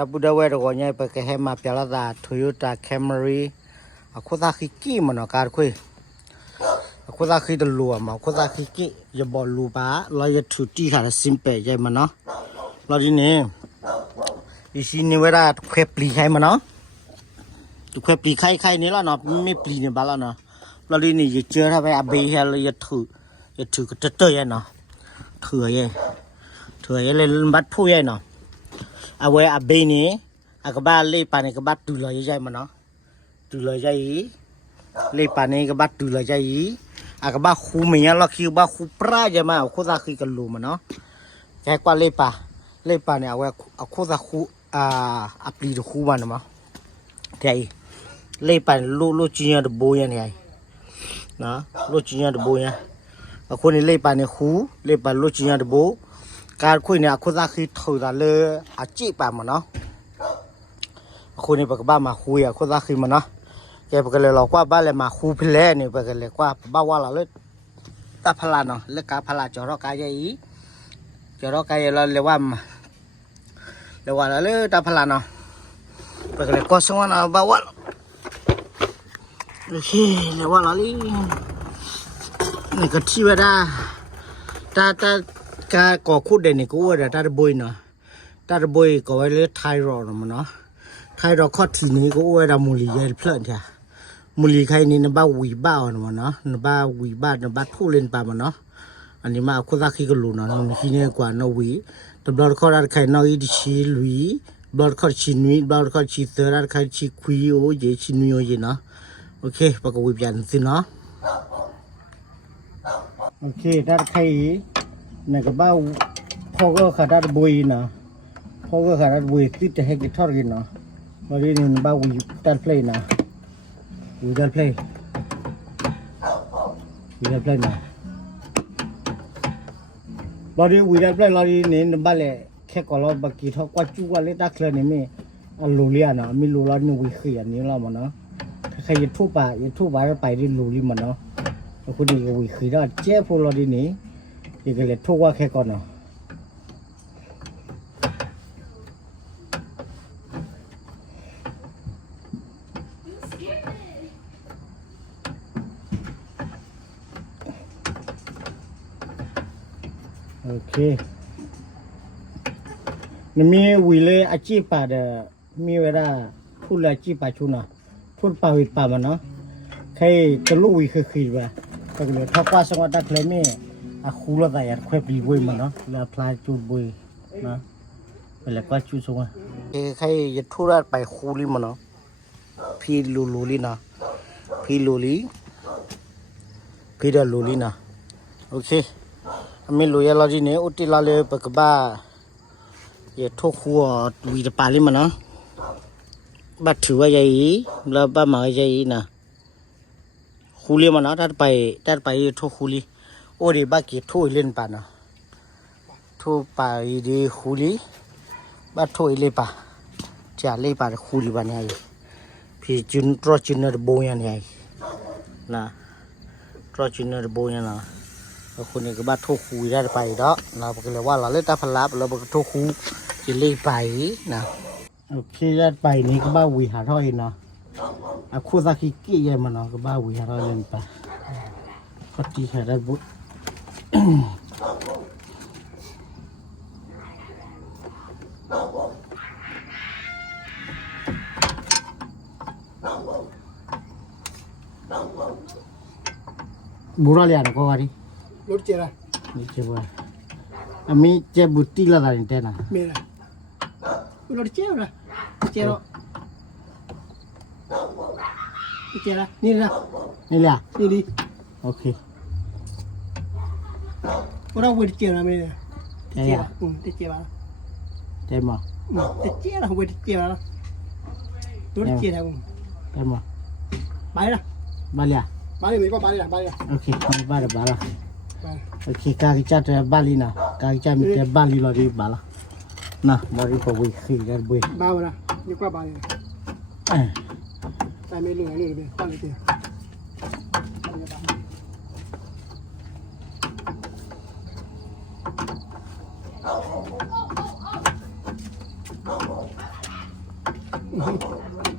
ดับบูดาเวรก็ยังไปแค่มาเปล่าดาโตโยต้าแคมรี่คุดาคิกี้มันนะการคุยคุดาคิดลัวมาคุดาคิกี้จะบอลลูบ้าเราจะถูกที่ขาดสิมเปย์ใช่มันเนาะเราดีนี่อีซีนี่เวลาเควปลีใครมันเนาะเควปลีใครนี่แล้วเนาะไม่ปลีเนี่ยบ้าแล้วเนาะเราดีนี่จะเจอถ้าไปอาเบย์เราจะถือก็เตยเนาะถือเลยบัดพูดเนาะเอาไว้อาเบนี่อากบ้าเล่ปานกบ้าดูเลยใจมันเนาะดูเลยใจเล่ปานกบ้าดูเลยใจอากบ้าคู่เมียเราคือบ้าคู่ปลาจะมาเอาคู่ตาคือกันรู้มันเนาะแค่กว่าเล่ปาเนี่ยเอาไว้เอาคู่ตาคู่อัปลีดคู่มันมั้งใช่เล่ปานลูจีน的波样เนี่ยนะลูจีน的波样เอาคนนี้เล่ปานเนี่ยคู่เล่ปานลูจีน的波การคุยเนี่ยคุณตาคือถือตาเลยอาจีบมันเนาะคุณนี่ปกบ้ามาคุยคุณตาคือมันเนาะแกปกเลยเราว่าบ้านเลยมาคุยเพลนี่ปกเลยว่าบ้าว่าเราเลยตาพลาเนาะเลือกกาพลาจอรอกายยี่จอรอกายเราเรียกว่าเราเลยตาพลาเนาะปกเลยก็สงวนบ้าว่าโอเคเรียกว่าเราเลยนี่ก็ที่ว่าตาการก่อขุดเด่นนี่กูว่าแต่ตาบอยเนาะตาบอยก็ไว้เลยไทรอยด์มันเนาะไทรอยด์ข้อที่นี้กูว่าแต่มูลีใหญ่เพลินใช่มูลีใครนี่นบ้าวีบ้ามันเนาะนบ้าวีบ้านบ้าทุเรียนปามันเนาะอันนี้มาคุณตาขี้ก็รู้เนาะนี่ที่นี่กว่านวีแต่บลอดข้อรัดใครน้อยดิชีลุยบลอดข้อชินุยบลอดข้อชีเตอร์รัดใครชีคุยโอ้ยชินุยโอ้ยเนาะโอเคปากวียันสิเนาะโอเครัดใครเนี่ยก็บ้าพ่อก็ขาดบุยนะพ่อก็ขาดบุยติดแต่ให้กินทอดกินเนาะมาเรียนบ้าวิดันเพลย์นะวิดันเพลย์นะเราเรียนวิดันเพลย์เราเรียนเนี่ยบ้าเลยแค่ก่อนเราบักกี้ทอดกว่าจุกว่าเล็กนักเลยนี่ไม่อันลูเลียนะไม่รู้เราเนี่ยวิขีอันนี้เรามันเนาะใครยัดทุบไปได้ลูลีมันเนาะคุณดีก็วิขีได้เจ้าพวกเราดีนี่อีกเลยทุกว่าแค่ก่อนเนาะโอเคนี่มีวิเลอาชีพป่าเดมีเวลาพูดอาชีพป่าชุนะพูดป่าวิป่ามันเนาะใครจะรู้วิคือว่าก็เลยถ้าว่าสมมติได้ไม่คูละแต่ยังค่อยปลีบุยมันเนาะแล้วพลายจูดบุยนะเป็นแล้วก็จูดส่งใครจะทุเรศไปคูลิมันเนาะพี่ลูลีนะพี่เดลูลีนะโอเคไม่รู้ยาเราจีเนี่ยอุติลาเลยปกบ้าอย่าทุกหัววีจะปาลิมันเนาะบัดถือว่าใหญ่แล้วบ้าหมาใหญ่นะคูลิมันเนาะถ้าไปทุกคูลิโอ้ดีบ้ากี่ทุ่ยเล่นป่ะเนาะทุ่ยป่าดีคูลีบ้าทุ่ยเล่นป่ะจะเล่นป่าคูลีบ้านเนี่ยพี่จุนตรอจุนเนอร์โบยันเนี่ยนะตรอจุนเนอร์โบยันนะคนนี้ก็บ้าทุ่ยคูได้ไปเนาะเราบอกเลยว่าเราเล่นตาพลับเราบอกทุ่ยคูจะเล่นไปนะโอเคได้ไปนี่ก็บ้าวิหารท่อยเนาะคู่สักขี้กี้ยัยมันเนาะก็บ้าวิหารท่อยเล่นป่ะก็ตีแค่ได้บุบุราเลียนก็ว่าดิรถเจระนี่เจ้าว่ามีเจ้าบุตรละอะไรนะมีอะไรรถเจระเจระนี่นะนี่แหละนี่ดิโอเคเราไปเจระไม่ได้เจระติเจระเจมาติเจระไปเจระรถเจระเจมาไปละบาลีบาลีไม่ก็บาลีโอเคบาลีโอเคการกิจจะบาลีนะการกิจมีแต่บาลีเราดีบาละนะบาลีพอวิ่งขึ้นกันบุยบ้าละนี่ก็บาลีแต่ไม่รู้อะไรเลยบาลีเดียว Ừ.